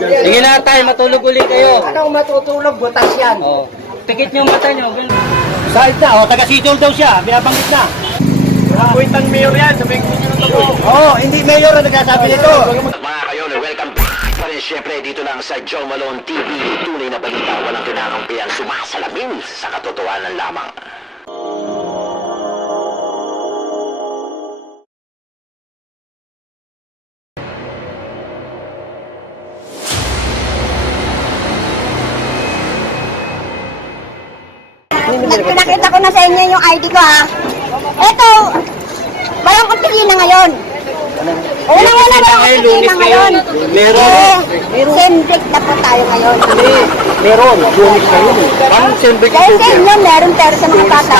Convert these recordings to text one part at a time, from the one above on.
Sige na tayo, matulog ulit kayo. Anong matutulog? Butas yan. Oh. Tikit niyo ang mata niyo. Saan na? taga-Sitol daw siya. Binabanggit na. Appointment mayor yan. Sabihin ko nyo ito. Oo, hindi mayor ang nagsasabi nito. Mga kayon, welcome back pa rin syempre dito lang sa Joe Malone TV. Tunay na balita, walang kinakampihan, sumasalamin sa katotohanan lamang. Pinakita ko na sa inyo yung ID ko ha. Ito, walang opisina ngayon. Unang-una walang opisina ngayon. Meron. Sendrik na po tayo ngayon. Meron. Lunis na yun eh. Parang siyempre Dahil sa inyo meron, pero sa mga bata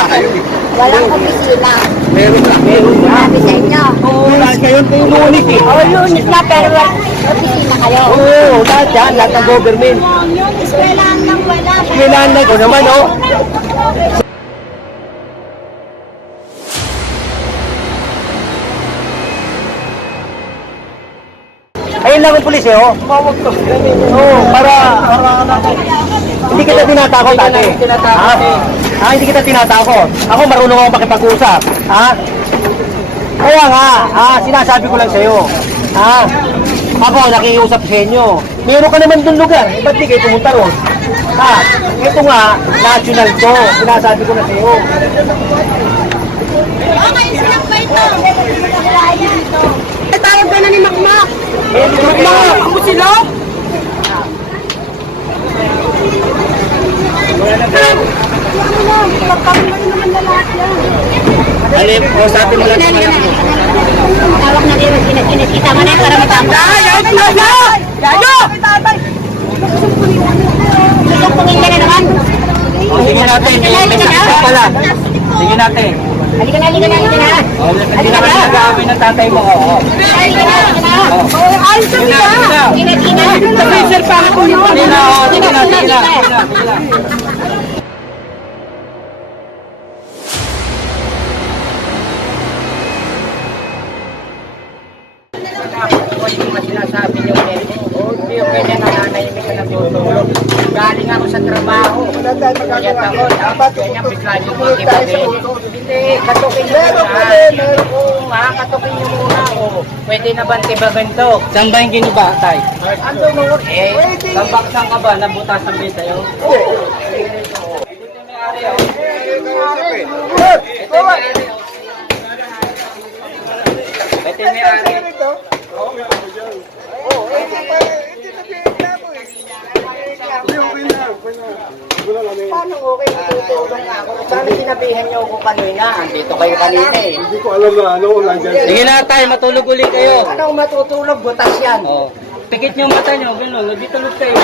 walang opisina. Meron na. Meron na. Sabi sa inyo. Lunis ngayon kayo lunis eh. Lunis na pero walang opisina kayo. Oo, lahat yan. Lahat ng government. Eskwelahan lang wala. Kailangan na ko naman oh. Ayun lang ang pulis eh, oh. Oo, para hindi kita tinatakot ate. Hindi kita tinatakot. Ako marunong akong makipag-usap. Kaya nga, sinasabi ko lang sa'yo. Ako nakikiusap sa inyo. Meron ka naman dun lugar. Ba't di kayo pumunta ron? Ito nga, national to. Sinasabi ko na sa'yo. Tawag ka na ni Makmak. Makmak! Ako sila? Alip, usapin mo lang. Tawag na din, kita mo na para matanda. Yayo! Susumpungin ka na naman. Sige natin, may sakit pala. Sige natin. Halika na. Hindi na kasi nag-aaway ng tatay mo. Halika na. Ayos ka ba? Tina. Sir, para ko yun. Tina. Sinasabi niyo hindi yung ganyan nananahimik ka natutulog. Galing ako sa trabaho. Kaya ako, dapat ganyan bigla niyo magkipagin. Hindi, katukin niyo muna. Katukin niyo muna. Pwede na ba tibagan to? Saan ba yung giniba, tay? Ando mo, Saan ka ba? Nabutas ang bita yun? Ito yung may-ari. paano okay matutulong ako? Sana sinabihan niyo ako kanina. Andito kayo kanina eh. Hindi ko alam na ano, nandiyan. Sige na tayo, matulog ulit kayo. Anong matutulog? Butas yan. Oh. Tikit niyo ang mata niyo, gano'n. Nagtulog kayo.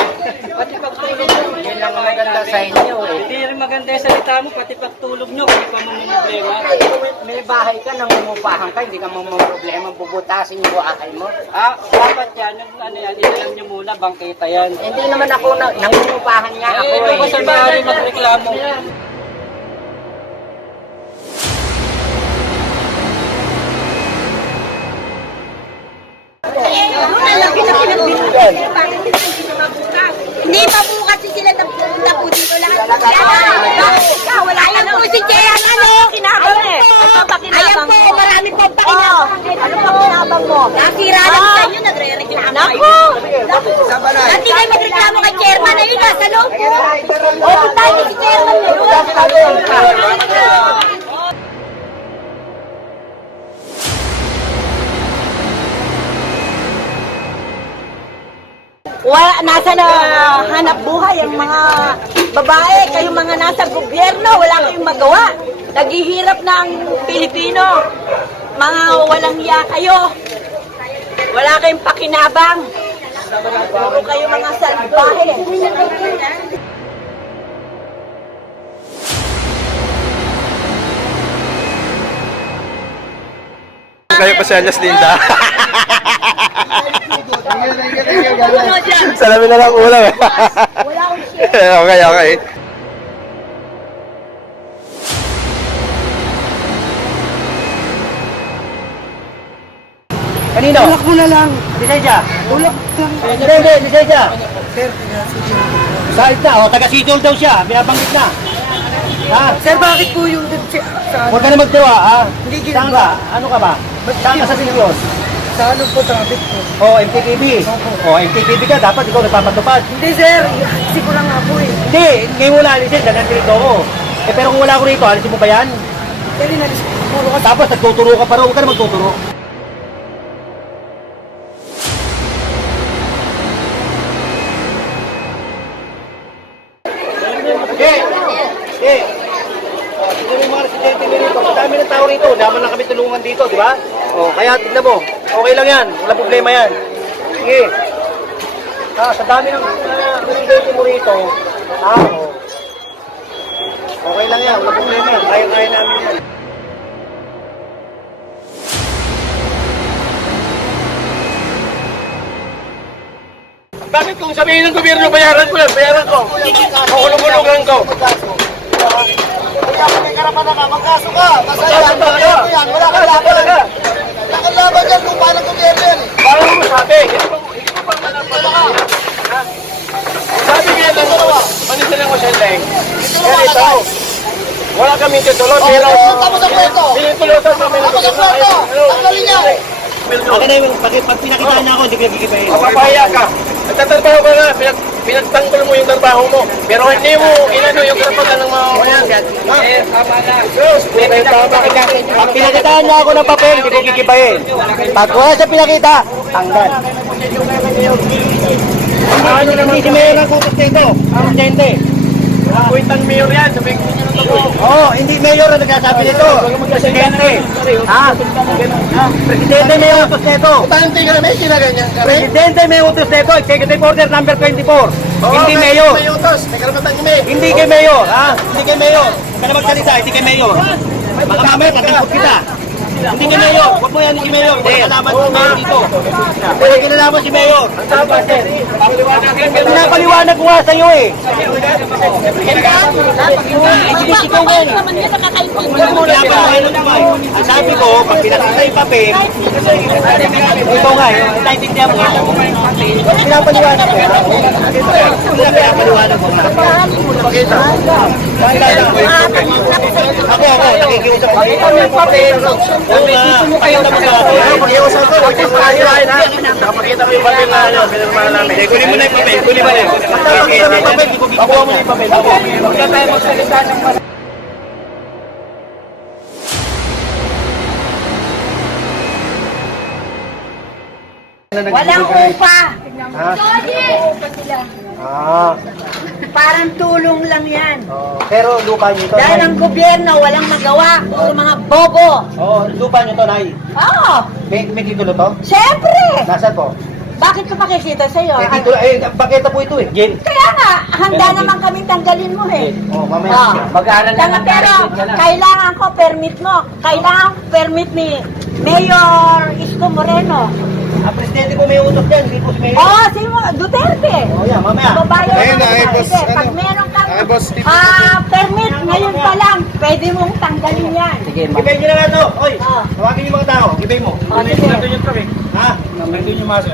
Pati pagtulog mo, yan lang ang maganda sa inyo eh. Hindi rin maganda yung salita mo, pati pagtulog niyo, hindi pa mamumblema. May bahay ka, nangungupahan ka, hindi ka problema, bubutasin yung buhay mo. Dapat yan, yung ano yan, inalam niyo muna, bangkita yan. Hindi naman ako, nangungupahan nga ako eh. Kung sa bahay magreklamo. Hindi pa po kasi sila napunta po dito lahat. Wala na po si Cheyan, ano? Kinabang eh. Ayan po, marami po pakinabang. Ano po kinabang mo? Nasira lang sa inyo, nagre-reklamo kayo. Hindi kayo magreklamo kay Chairman, ayun nasa loob po. O, tayo si Chairman ngayon. Nasa na hanap buhay ang mga babae, kayong mga nasa gobyerno, wala kayong magawa. Naghihirap na ang Pilipino. Mga walang hiya kayo. Wala kayong pakinabang. Puro kayo mga salbahe. Kayo pa siya, Linda. Salamin na lang ulam eh. Okay. Kanino? Tulak mo na lang. Lisensya? Tulak lang. Hindi, lisensya. Sir, Sahit na, o taga-sidol daw siya, binabanggit na. Ha? sir, bakit po yung sa Huwag ka na magtuwa, ha? Hindi Saan ginagawa. ka? Ano ka ba? Saan ka sa Sirius? sa ano po traffic po? O, MTPB. O, MTPB ka, dapat ikaw nagpapatupad. Hindi sir, kasi ko lang nga po eh. Hindi, ngayon wala alisin, dagan dito ako. Eh, pero kung wala ko rito, alisin mo ba yan? Sir, inalis ko. Puro ka. Tapos nagtuturo ka pa rin, huwag ka na magtuturo. Okay. Okay. Tignan mo yung mga residente nito. Madami ng tao rito. Daman lang kami tulungan dito, di ba? O, kaya tignan mo. Okay lang yan. Wala problema yan. Sige. Sa dami ng residente mo rito. O. Okay lang yan. Wala problema yan. Kaya-kaya namin yan. Bakit kung sabihin ng gobyerno, bayaran ko yan, bayaran ko. Kukulong-kulungan ko. May karapatan ka, magkaso ka. Masaya, gobyerno yan. Wala kang laban. Wala kang laban yan kung paano gobyerno yan. Paano mo sabi? Hindi ko pa manapalaman. Sabi niya lang, manisan lang ko siya lang. Ganito, wala kami titulo, pero... Tapos ang kwento. Pinitulosan kami ng Tapos ang kwento. Tanggalin niya. Akin na yung, pag pinakita niya ako, hindi ko nagigibayin. Papaya ka. Nagtatrabaho ka na, pinagtanggol mo yung trabaho mo. Pero hindi mo inano yung karapatan ng mga Pag pinakitaan niya ako ng papel, hindi ko gigibayin. Pag wala siya pinakita, tanggal. Ano naman si Mayor ang kutos nito? Ang presidente. Kuwintang mayor yan, sabihin ko nyo ng totoo. Oo, hindi Mayor ang nagsasabi nito. Presidente. Presidente may utos nito. Tante ka na, may kinaganyan ka rin. Presidente may utos nito. Executive Order number 24. Hindi Mayor. May utos. May karapatan kami. Hindi kay Mayor, ha? Hindi kay Mayor. Huwag ka na magsalita, hindi kay Mayor. Baka mamaya, tatakot kita. Hindi kay Mayor. Huwag mo yan, hindi kay Mayor. Hindi kinalaman si Mayor dito. Hindi kinalaman si Mayor. Pinapaliwanag ko nga sa'yo eh. Bakit naman yan nakakaibigan mo? Ang sabi ko, pag pinakita yung papel, ito nga, naintindihan mo. Pinapaliwanag ko. Pinapaliwanag ko. Ako, nakikiusap ko. Ito yung papel. Gusto mo kayo na Pag-iusap ko, napakita ko yung papel na ano, pinirmahan namin. Kunin mo na yung papel, kunin mo na yung papel. Pakuha mo na yung papel. Huwag na tayo magsalita ng Walang upa. Parang tulong lang yan. Pero lupa nyo ito, Dahil Nay. ang gobyerno walang magawa sa mga bobo. Oo, lupa nyo ito, Nay. Oo, May titulo to? syempre. Nasaan po? Bakit ko makikita sa'yo? May titulo, baketa po ito eh. Jen. Kaya nga, handa naman kaming tanggalin mo eh. Oh, mamaya. Ah. Mag-aaral na Tanga, ng pero ka na. kailangan ko permit mo. Kailangan permit ni Mayor Isko Moreno. Ang presidente po may utos dyan, hindi po si Mayor. Oo, si Duterte. Oh, yan, mamaya. Babayo Ayun na, ay, boss, Pag ano? meron kang Ay, boss, permit, ngayon pa lang, pwede mong tanggalin yan. Gibay nyo na nga to. Oy, Ah. tawagin yung mga tao. Gibay mo. O, sige. Ha? Nandun yung maso.